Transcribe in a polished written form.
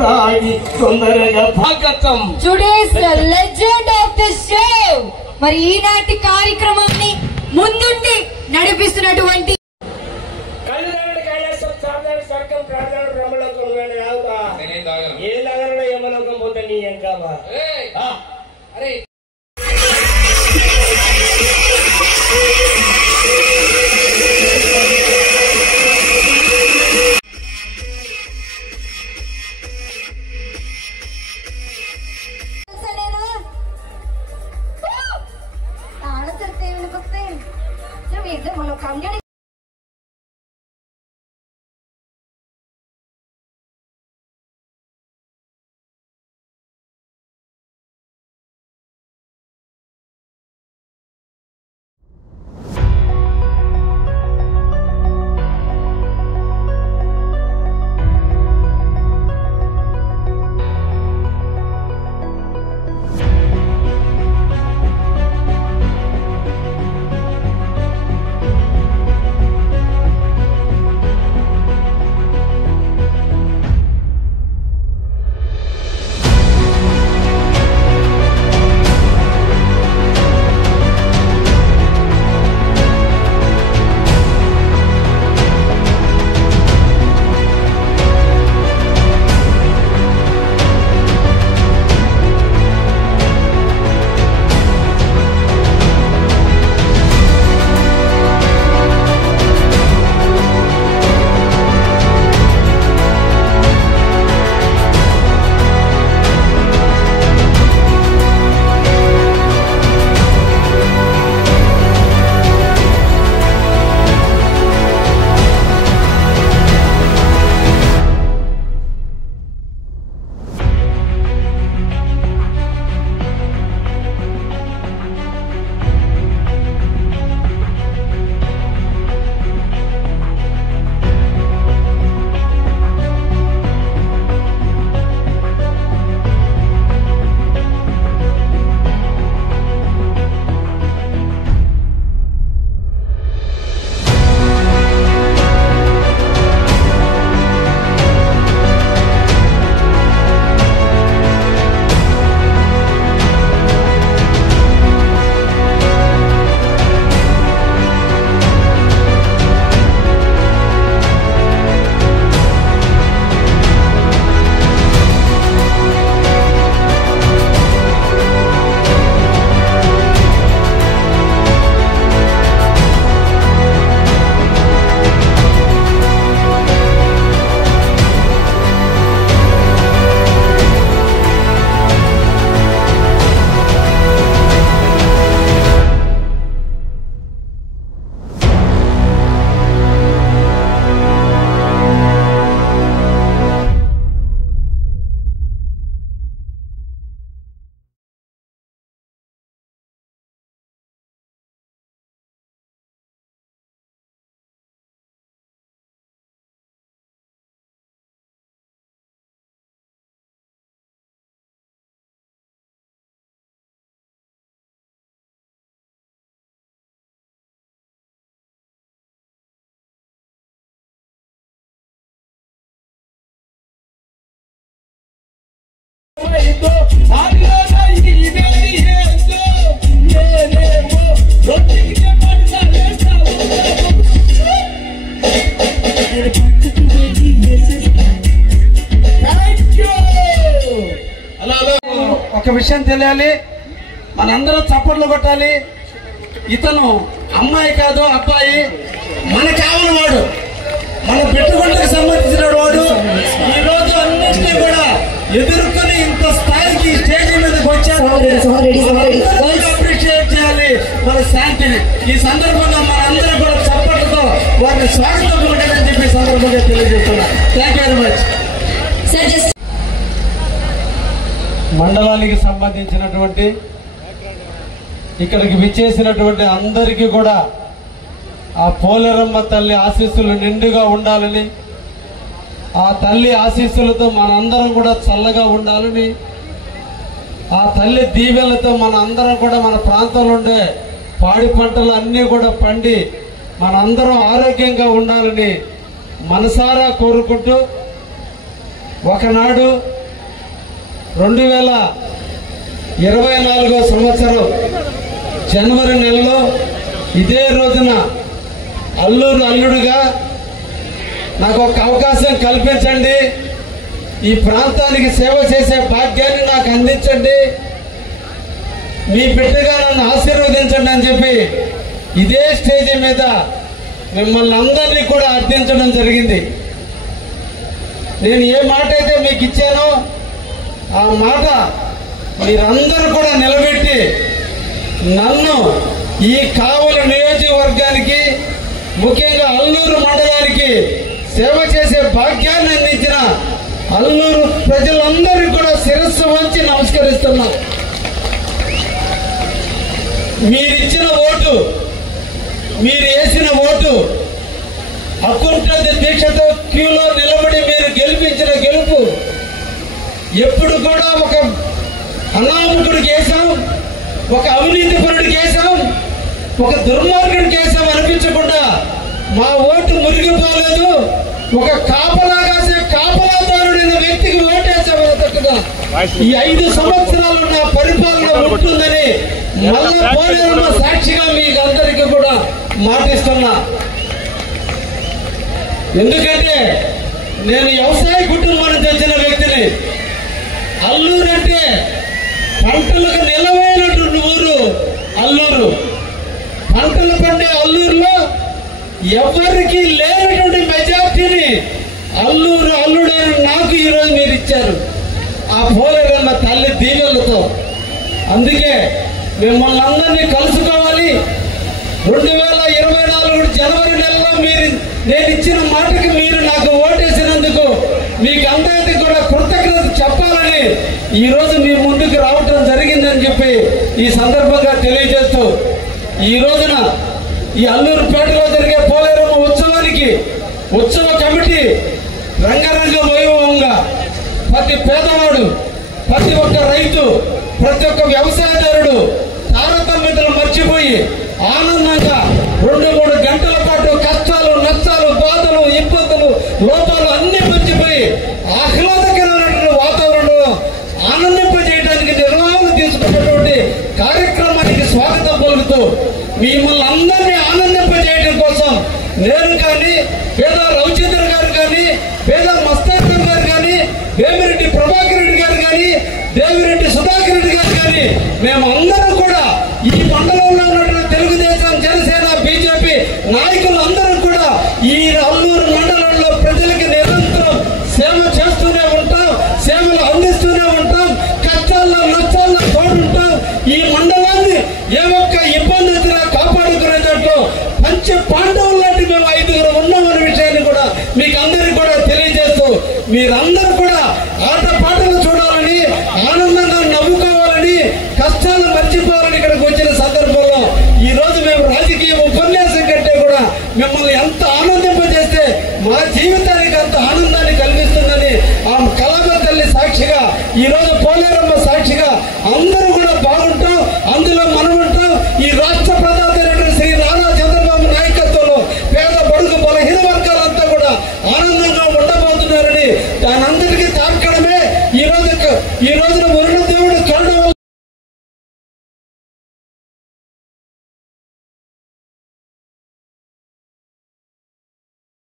తాగి తొందరగా భాగతం. Today's legend of the show. మరి ఈనాటి కార్యక్రమాన్ని ముందుండి నడిపిస్తున్నటువంటి ఏ నగరంలో యమలోకం పోతే నీ ఎంకామా. ఒక విషయం తెలియాలి, మనందరూ చప్పట్లు కొట్టాలి. ఇతను అమ్మాయి కాదు, అబ్బాయి, మన కావని వాడు, మన పెట్టుబడులకు సంబంధించిన వాడు. ఈ రోజు అన్నింటినీ కూడా ఎదుర్కొని ఇంత స్థాయికి స్టేజ్ మీదకి వచ్చారు. అప్రిషియేట్ చేయాలి మన శాంతిని. ఈ సందర్భంగా మనందరూ కూడా చప్పట్లతో వారిని స్వాగతం పలకాలని చెప్పి సందర్భంగా తెలియజేస్తున్నా. Thank you very much. మండలానికి సంబంధించినటువంటి ఇక్కడికి విచ్చేసినటువంటి అందరికీ కూడా ఆ పోలేరమ్మ తల్లి ఆశీస్సులు నిండుగా ఉండాలని, ఆ తల్లి ఆశీస్సులతో మనందరం కూడా చల్లగా ఉండాలని, ఆ తల్లి దీవెనలతో మన అందరం కూడా మన ప్రాంతంలో ఉండే పాడి పంటలు అన్నీ కూడా పండి మనందరం ఆరోగ్యంగా ఉండాలని మనసారా కోరుకుంటూ ఒకనాడు 2024 సంవత్సరం జనవరి నెలలో ఇదే రోజున అల్లుడుగా నాకు ఒక అవకాశం కల్పించండి, ఈ ప్రాంతానికి సేవ చేసే భాగ్యాన్ని నాకు అందించండి, మీ బిడ్డగా నన్ను ఆశీర్వదించండి అని చెప్పి ఇదే స్టేజీ మీద మిమ్మల్ని అందరినీ కూడా అర్థించడం జరిగింది. నేను ఏ మాట అయితే మీకు ఇచ్చానో ఆ మాట మీరందరూ కూడా నిలబెట్టి నన్ను ఈ కావలి నియోజకవర్గానికి, ముఖ్యంగా అల్లూరు మండలానికి సేవ చేసే భాగ్యాన్ని అందించిన అల్లూరు ప్రజలందరికీ కూడా శిరస్సు వంచి నమస్కరిస్తున్నా. మీరిచ్చిన ఓటు, మీరు వేసిన ఓటు, అకుంఠ దీక్షతో క్యూలో నిలబడి మీరు గెలిపించిన గెలుపు ఎప్పుడు కూడా ఒక అనామకుడికి వేసాం, ఒక అవినీతి పరుడికి వేసాం, ఒక దుర్మార్గుడికి వేసాం అనిపించకుండా మా ఓటు మురిగిపోలేదు. ఒక కాపలాదారుడైన వ్యక్తికి ఓటేసామన్నట్టుగా ఈ 5 సంవత్సరాలు నా పరిపాలన ఉంటుందని మళ్ళా పోలేరమ్మ సాక్షిగా మీకు అందరికీ కూడా మాటిస్తున్నా. ఎందుకంటే నేను వ్యవసాయ కుటుంబాన్ని తెచ్చిన వ్యక్తిని. అల్లూరు అంటే పంటలకు నిలవైనటువంటి ఊరు అల్లూరు. పంటలు పండే అల్లూరులో ఎవరికి లేనటువంటి మెజార్టీని అల్లుడైన నాకు ఈరోజు మీరు ఇచ్చారు, ఆ పోలేరమ్మ తల్లి దీవెలతో. అందుకే మిమ్మల్ని అందరినీ కలుసుకోవాలి. 2024 జనవరి నెలలో నేను ఇచ్చిన మాటకి మీరు నాకు ఓటేసినందుకు మీకు అందరికీ కూడా కృతజ్ఞత చెప్పాలని ఈరోజు మీ ముందుకు రావటం జరిగిందని చెప్పి ఈ సందర్భంగా తెలియజేస్తూ, ఈ రోజున ఈ అల్లూరుపేటలో జరిగే పోలేరమ్మ ఉత్సవానికి ఉత్సవ కమిటీ రంగరంగ వైభవంగా ప్రతి పేదవాడు, ప్రతి ఒక్క రైతు, ప్రతి ఒక్క వ్యవసాయదారుడు తారతమ్యతలు మర్చిపోయి ఆనందంగా 2-3 గంటల పాటు కష్టాలు, నష్టాలు, బాధలు, ఇబ్బందులు, లోపాలు అన్ని మర్చిపోయి ఆహ్లాదకరమైనటువంటి వాతావరణంలో ఆనందింపజేయడానికి నిర్ణయాలు తీసుకున్నటువంటి కార్యక్రమానికి స్వాగతం పలుకుతూ మిమ్మల్ని అందరినీ ఆనందింపజేయడం కోసం నేను కానీ, పేద రవిచంద్ర గారు కానీ, పేద మస్తాన్ గారు కానీ, వేమిరెడ్డి ప్రభాకర్ రెడ్డి గారు కానీ, దేవిరెడ్డి సుధాకర్ రెడ్డి గారు కానీ మేము అందరం కూడా ఈ మండలంలో ఉన్నటువంటి తెలుగుదేశం, జనసేన, బీజేపీ నాయకులు